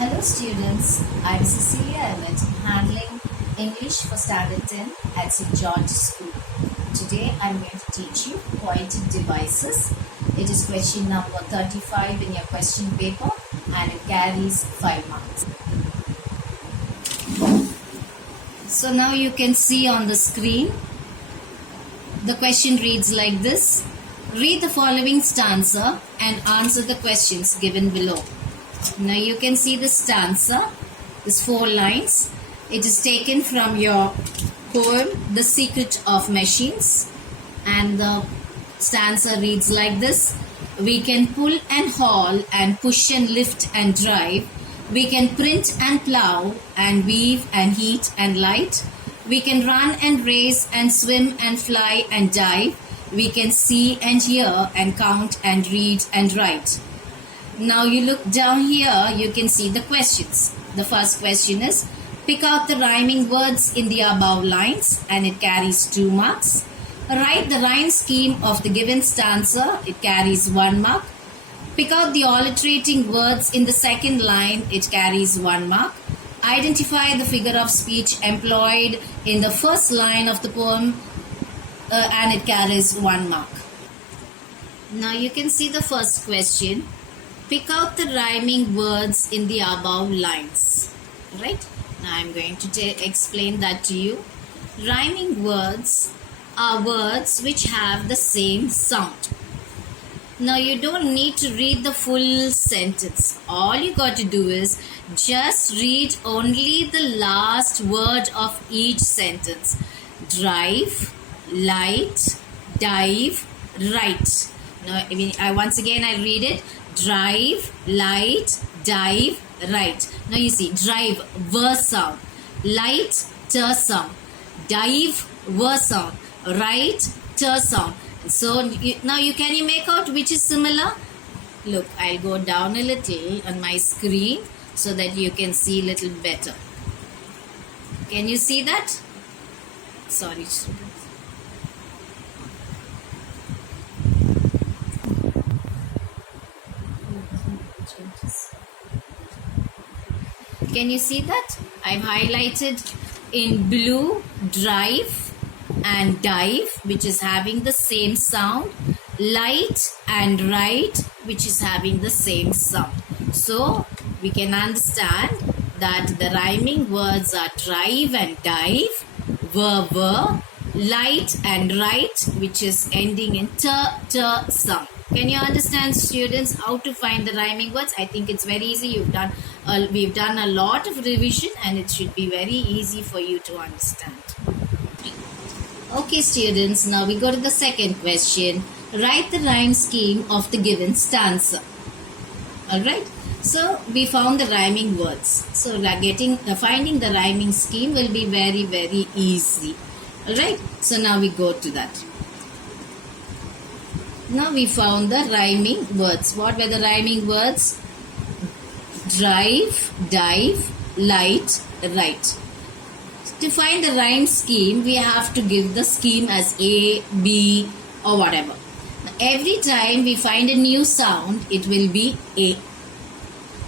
Hello students, I'm Cecilia Emmett, handling English for Standard 10 at St. George's School. Today I'm going to teach you poetic devices. It is question number 35 in your question paper and it carries 5 marks. So now you can see on the screen, the question reads like this. Read the following stanza and answer the questions given below. Now you can see the stanza is 4 lines. It is taken from your poem The Secret of Machines, and the stanza reads like this. We can pull and haul and push and lift and drive. We can print and plow and weave and heat and light. We can run and race and swim and fly and dive. We can see and hear and count and read and write. Now you look down here, you can see the questions. The first question is, pick out the rhyming words in the above lines and it carries 2 marks. Write the rhyme scheme of the given stanza, it carries 1 mark. Pick out the alliterating words in the second line, it carries 1 mark. Identify the figure of speech employed in the first line of the poem and it carries 1 mark. Now you can see the first question. Pick out the rhyming words in the above lines. Right? Now I'm going to explain that to you. Rhyming words are words which have the same sound. Now you don't need to read the full sentence. All you got to do is just read only the last word of each sentence. Drive, light, dive, write. Now once again I read it. Drive, light, dive, write. Now you see, drive, ver sound, light, ter sound, dive, ver sound, write, ter sound. So now can you make out which is similar? Look, I'll go down a little on my screen so that you can see a little better. Can you see that? Sorry, students. Can you see that? I've highlighted in blue drive and dive, which is having the same sound, light and write, which is having the same sound. So we can understand that the rhyming words are drive and dive, ver, light and write, which is ending in ter sound. Can you understand, students, how to find the rhyming words? I think it's very easy. We've done a lot of revision and it should be very easy for you to understand. Okay, students, now we go to the second question. Write the rhyme scheme of the given stanza. Alright, so we found the rhyming words. So finding the rhyming scheme will be very, very easy. Alright, so now we go to that. Now we found the rhyming words. What were the rhyming words? Drive, dive, light, write. To find the rhyme scheme, we have to give the scheme as A, B or whatever. Now, every time we find a new sound, it will be A.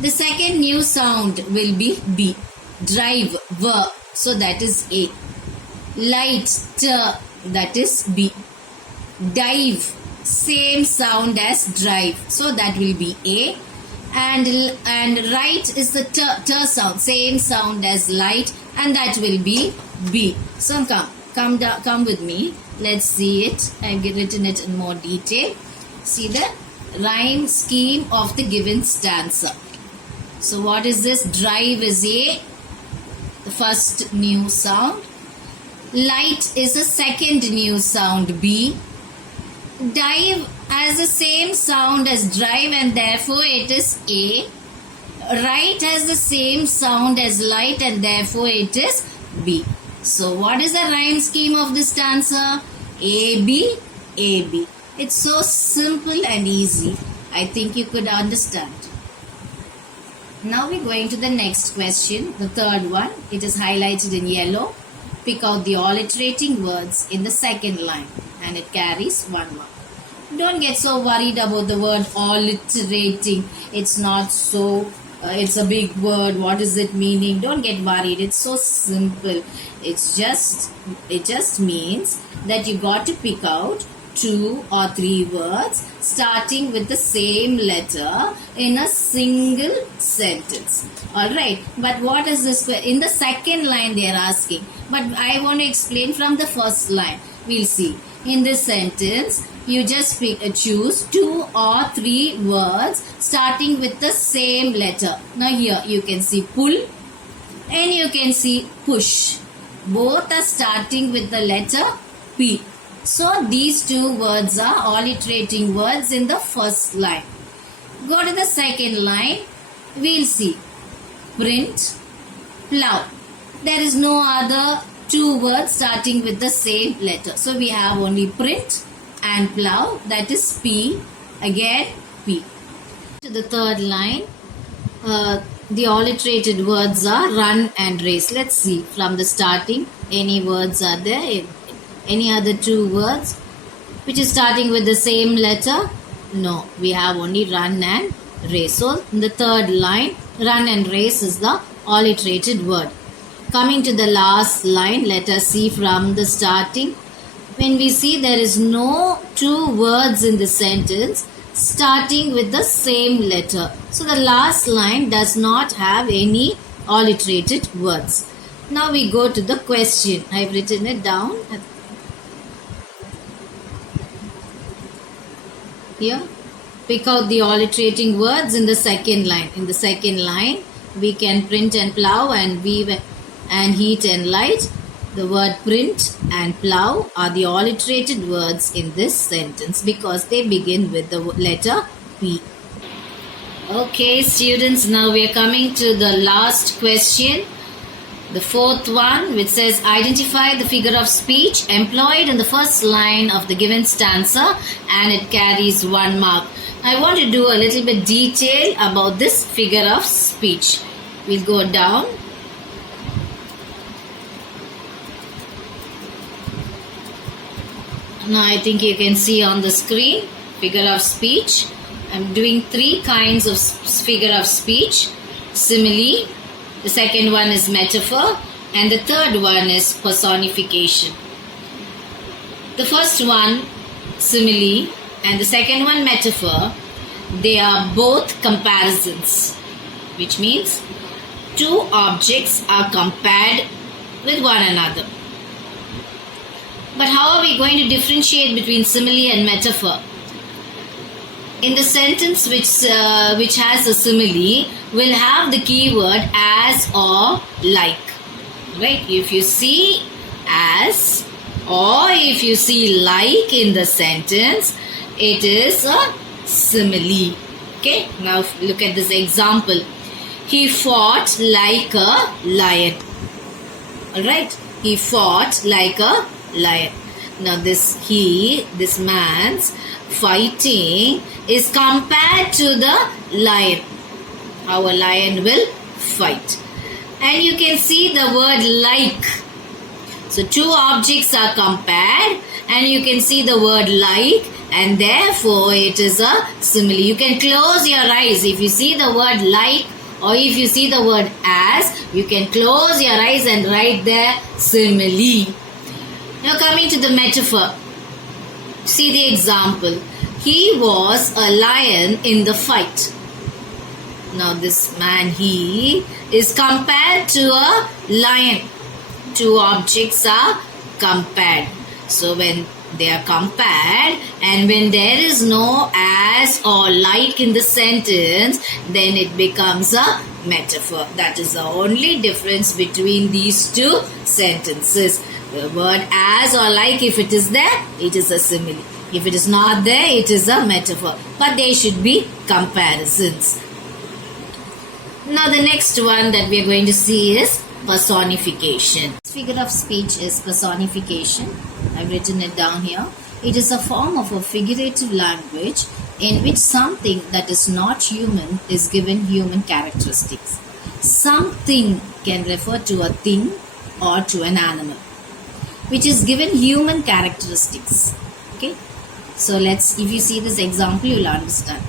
The second new sound will be B. Drive, ver, so that is A. Light, ter, that is B. Dive, same sound as drive, so that will be A. And write is the ter sound, same sound as light, and that will be B. So come with me. Let's see it. I've written it in more detail. See the rhyme scheme of the given stanza. So what is this? Drive is A, the first new sound. Light is the second new sound, B. Dive has the same sound as drive and therefore it is A. Write has the same sound as light and therefore it is B. So what is the rhyme scheme of this stanza? A, B, A, B. It's so simple and easy. I think you could understand. Now we're going to the next question, the third one. It is highlighted in yellow. Pick out the alliterating words in the second line and it carries 1 mark. Don't get so worried about the word alliterating. It's not so it's a big word, what is it meaning? Don't get worried, it's so simple. It just means that you got to pick out 2 or 3 words starting with the same letter in a single sentence. Alright, but what is this? In the second line they are asking, but I want to explain from the first line. We'll see. In this sentence, you just choose 2 or 3 words starting with the same letter. Now here you can see pull and you can see push. Both are starting with the letter P. So these 2 words are alliterating words in the first line. Go to the second line. We'll see print, plow. There is no other 2 words starting with the same letter. So we have only print and plow, that is P, again P. To the third line, the alliterated words are run and race. Let's see from the starting, any words are there? Any other 2 words which is starting with the same letter? No, we have only run and race. So in the third line, run and race is the alliterated word. Coming to the last line, let us see from the starting. When we see there is no 2 words in the sentence starting with the same letter. So the last line does not have any alliterated words. Now we go to the question. I have written it down. Here, pick out the alliterating words in the second line. In the second line, we can print and plow and weave and heat and light. The word print and plow are the alliterated words in this sentence because they begin with the letter P. Okay, students, now we are coming to the last question. The fourth one, which says identify the figure of speech employed in the first line of the given stanza, and it carries 1 mark. I want to do a little bit detail about this figure of speech. We'll go down. Now I think you can see on the screen figure of speech. I'm doing 3 kinds of figure of speech. Simile. The second one is metaphor, and the third one is personification. The first one, simile, and the second one, metaphor, they are both comparisons, which means 2 objects are compared with one another. But how are we going to differentiate between simile and metaphor? In the sentence which has a simile, will have the keyword as or like. Right? If you see as or if you see like in the sentence, it is a simile. Okay? Now look at this example. He fought like a lion. Alright? He fought like a lion. Now this man's fighting is compared to the lion. How a lion will fight. And you can see the word like. So 2 objects are compared and you can see the word like, and therefore it is a simile. You can close your eyes. If you see the word like or if you see the word as, you can close your eyes and write there simile. Now coming to the metaphor. See the example. He was a lion in the fight. Now this man, he is compared to a lion. 2 objects are compared. So when they are compared and when there is no as or like in the sentence, then it becomes a metaphor. That is the only difference between these 2 sentences. The word as or like, if it is there, it is a simile. If it is not there, it is a metaphor. But they should be comparisons. Now the next one that we are going to see is personification. This figure of speech is personification. I've written it down here. It is a form of a figurative language in which something that is not human is given human characteristics. Something can refer to a thing or to an animal, which is given human characteristics. Okay. So if you see this example, you'll understand.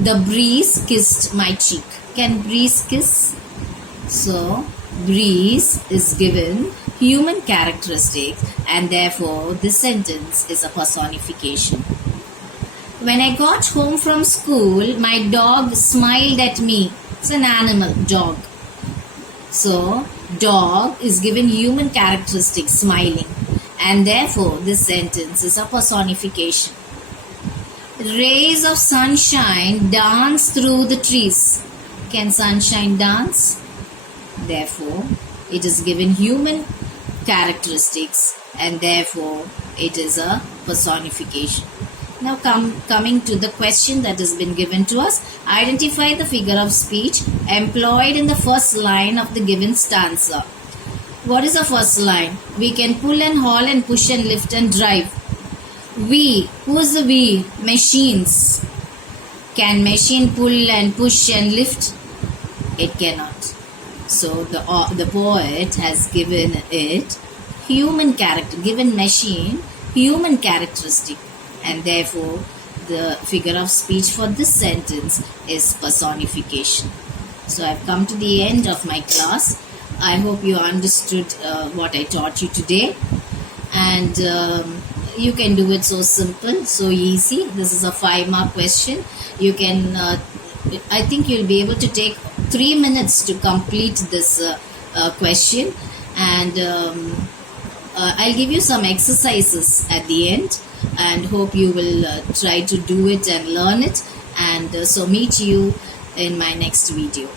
The breeze kissed my cheek. Can Breeze kiss? So, Breeze is given human characteristics and therefore this sentence is a personification. When I got home from school, my dog smiled at me. It's an animal, dog. So, dog is given human characteristics, smiling, and therefore this sentence is a personification. Rays of sunshine dance through the trees. Can sunshine dance? Therefore, it is given human characteristics and therefore it is a personification. Now coming to the question that has been given to us. Identify the figure of speech employed in the first line of the given stanza. What is the first line? We can pull and haul and push and lift and drive. We. Who is the we? Machines. Can machine pull and push and lift? It cannot. So the poet has given it human character, given machine human characteristic, and therefore the figure of speech for this sentence is personification. So I've come to the end of my class. I hope you understood what I taught you today, and you can do it so simple, so easy. This is a 5-mark question. You can I think you'll be able to take 3 minutes to complete this question, and I'll give you some exercises at the end and hope you will try to do it and learn it, and so meet you in my next video.